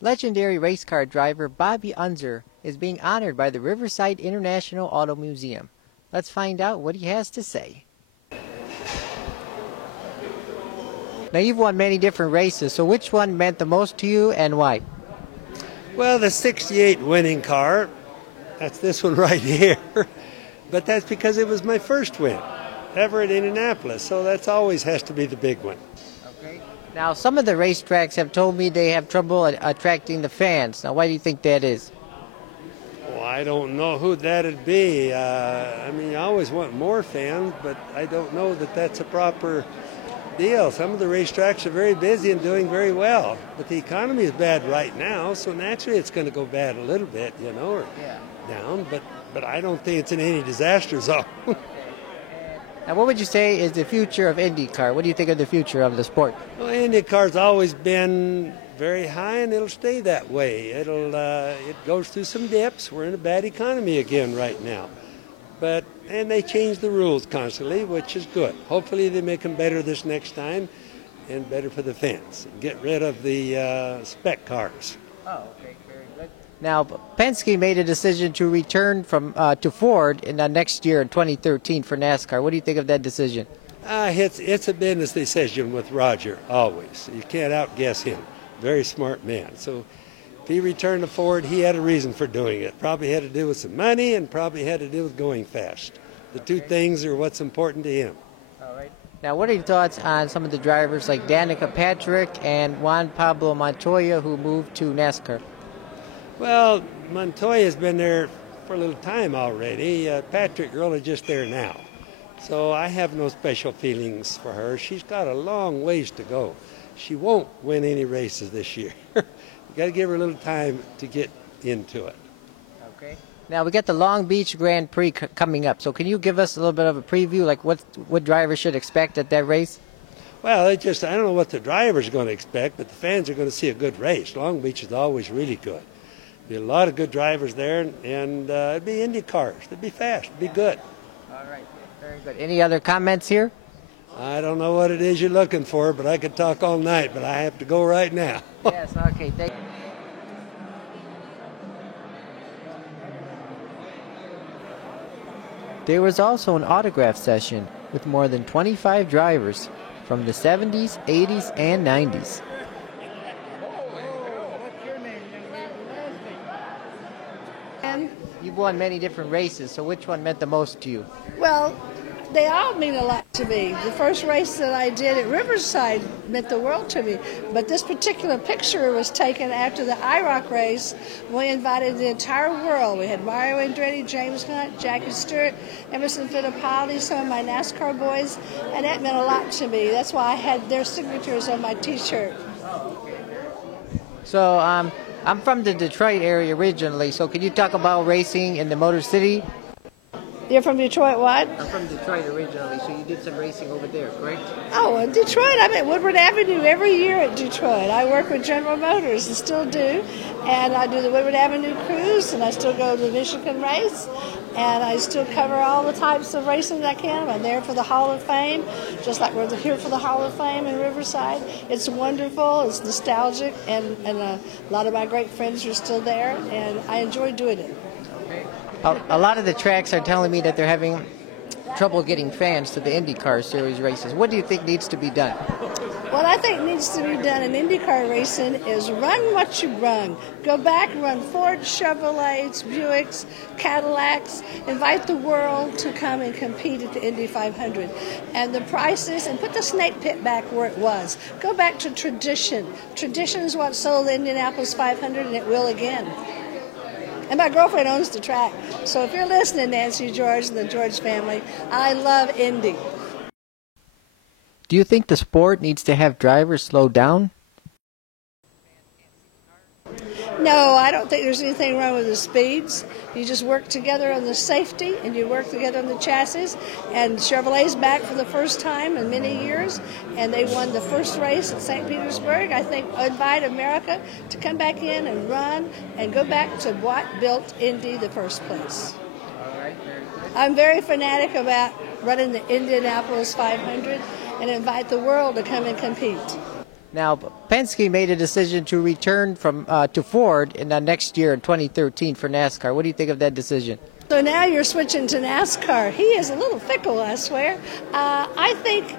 Legendary race car driver Bobby Unser is being honored by the Riverside International Auto Museum. Let's find out what he has to say. Now, you've won many different races, so which one meant the most to you and why? Well, the 68 winning car, that's this one right here. But that's because it was my first win ever at Indianapolis, so that's always has to be the big one. Okay. Now, some of the racetracks have told me they have trouble attracting the fans. Now, why do you think that is? Well, I don't know who that'd be. I mean, you always want more fans, but I don't know that that's a proper deal. Some of the racetracks are very busy and doing very well, but the economy is bad right now, so naturally it's going to go bad a little bit, or down, but I don't think it's in any disaster zone. Now, what would you say is the future of IndyCar? What do you think of the future of the sport? Well, IndyCar's always been very high, and it'll stay that way. It goes through some dips. We're in a bad economy again right now. And they change the rules constantly, which is good. Hopefully they make them better this next time and better for the fans. Get rid of the spec cars. Oh, okay, very good. Now, Penske made a decision to return to Ford in next year in 2013 for NASCAR. What do you think of that decision? It's a business decision with Roger, always. You can't outguess him. Very smart man. So if he returned to Ford, he had a reason for doing it. Probably had to do with some money and probably had to do with going fast. The two things are what's important to him. All right. Now, what are your thoughts on some of the drivers like Danica Patrick and Juan Pablo Montoya who moved to NASCAR? Well, Montoya's been there for a little time already. Patrick really just there now. So I have no special feelings for her. She's got a long ways to go. She won't win any races this year. You got to give her a little time to get into it. Okay. Now, we got the Long Beach Grand Prix coming up. So can you give us a little bit of a preview, like what drivers should expect at that race? Well, I don't know what the drivers are going to expect, but the fans are going to see a good race. Long Beach is always really good. There'll be a lot of good drivers there, and it'd be Indy cars. It'd be fast. It'd be good. All right. Very good. Any other comments here? I don't know what it is you're looking for, but I could talk all night, but I have to go right now. Yes, okay. Thank you. There was also an autograph session with more than 25 drivers from the 70s, 80s, and 90s. You've won many different races, so which one meant the most to you? Well, they all mean a lot to me. The first race that I did at Riverside meant the world to me. But this particular picture was taken after the IROC race. We invited the entire world. We had Mario Andretti, James Hunt, Jackie Stewart, Emerson Fittipaldi, some of my NASCAR boys, and that meant a lot to me. That's why I had their signatures on my T-shirt. So, I'm from the Detroit area originally, so can you talk about racing in the Motor City? You're from Detroit, what? I'm from Detroit originally, so you did some racing over there, correct? Oh, in Detroit, I'm at Woodward Avenue every year at Detroit. I work with General Motors and still do. And I do the Woodward Avenue Cruise, and I still go to the Michigan race. And I still cover all the types of racing that I can. I'm there for the Hall of Fame, just like we're here for the Hall of Fame in Riverside. It's wonderful, it's nostalgic, and a lot of my great friends are still there, and I enjoy doing it. A lot of the tracks are telling me that they're having trouble getting fans to the IndyCar Series races. What do you think needs to be done? What I think needs to be done in IndyCar racing is run what you run. Go back and run Ford, Chevrolets, Buicks, Cadillacs. Invite the world to come and compete at the Indy 500. And the prices, and put the snake pit back where it was. Go back to tradition. Tradition is what sold the Indianapolis 500, and it will again. And my girlfriend owns the track. So if you're listening, Nancy George and the George family, I love Indy. Do you think the sport needs to have drivers slow down? No, I don't think there's anything wrong with the speeds. You just work together on the safety, and you work together on the chassis. And Chevrolet's back for the first time in many years, and they won the first race at St. Petersburg. I think invite America to come back in and run and go back to what built Indy the first place. I'm very fanatic about running the Indianapolis 500 and invite the world to come and compete. Now, Penske made a decision to return to Ford in the next year in 2013 for NASCAR. What do you think of that decision? So now you're switching to NASCAR. He is a little fickle, I swear. I think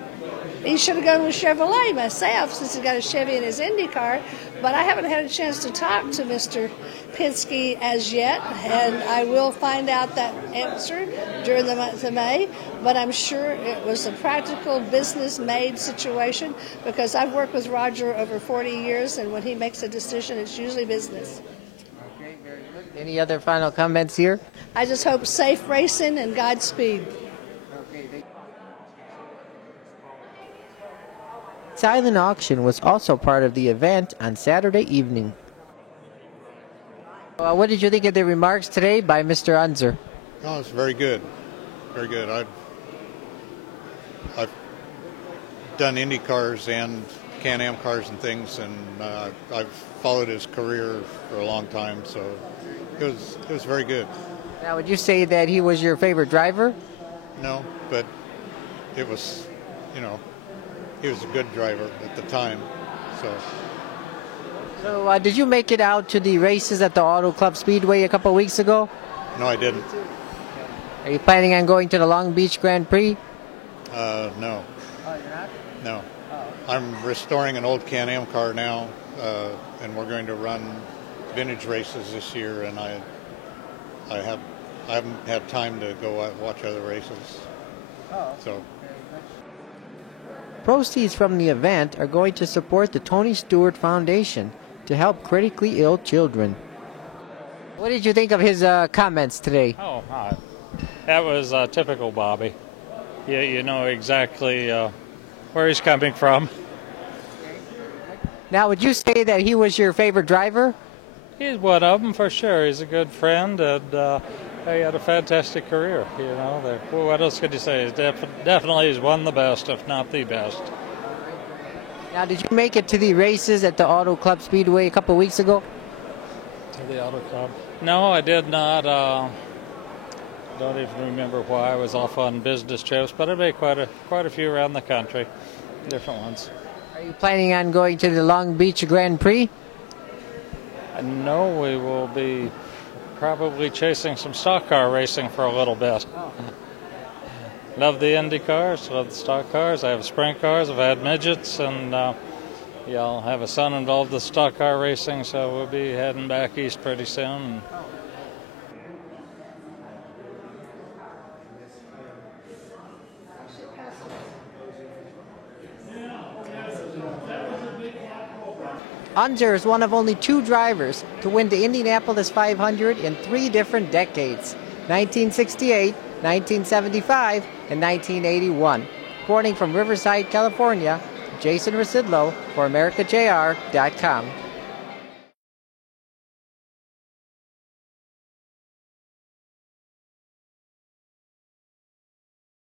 he should have gone with Chevrolet myself, since he got a Chevy in his Indy car. But I haven't had a chance to talk to Mr. Penske as yet, and I will find out that answer during the month of May. But I'm sure it was a practical, business-made situation, because I've worked with Roger over 40 years, and when he makes a decision, it's usually business. Okay, very good. Any other final comments here? I just hope safe racing and Godspeed. Silent auction was also part of the event on Saturday evening. What did you think of the remarks today by Mr. Unser? Oh, it's very good. Very good. I've done Indy cars and Can-Am cars and things, and I've followed his career for a long time, so it was very good. Now, would you say that he was your favorite driver? No, but it was, he was a good driver at the time. So did you make it out to the races at the Auto Club Speedway a couple of weeks ago? No, I didn't. Are you planning on going to the Long Beach Grand Prix? No. Oh, you're not? No. I'm restoring an old Can-Am car now, and we're going to run vintage races this year, and I haven't had time to go watch other races. So. Proceeds from the event are going to support the Tony Stewart Foundation to help critically ill children. What did you think of his comments today? Oh, that was typical Bobby. You know exactly where he's coming from. Now, would you say that he was your favorite driver? He's one of them for sure. He's a good friend, and he had a fantastic career. What else could you say? He's definitely he's one of the best, if not the best. Now, did you make it to the races at the Auto Club Speedway a couple of weeks ago? To the Auto Club? No, I did not. Don't even remember why. I was off on business trips, but I made quite a few around the country, different ones. Are you planning on going to the Long Beach Grand Prix? No, we will be probably chasing some stock car racing for a little bit. Love the Indy cars, love the stock cars. I have sprint cars, I've had midgets, and I'll have a son involved with stock car racing, so we'll be heading back east pretty soon. Unser is one of only 2 drivers to win the Indianapolis 500 in 3 different decades, 1968, 1975, and 1981. Reporting from Riverside, California, Jason Residlo for AmericaJR.com.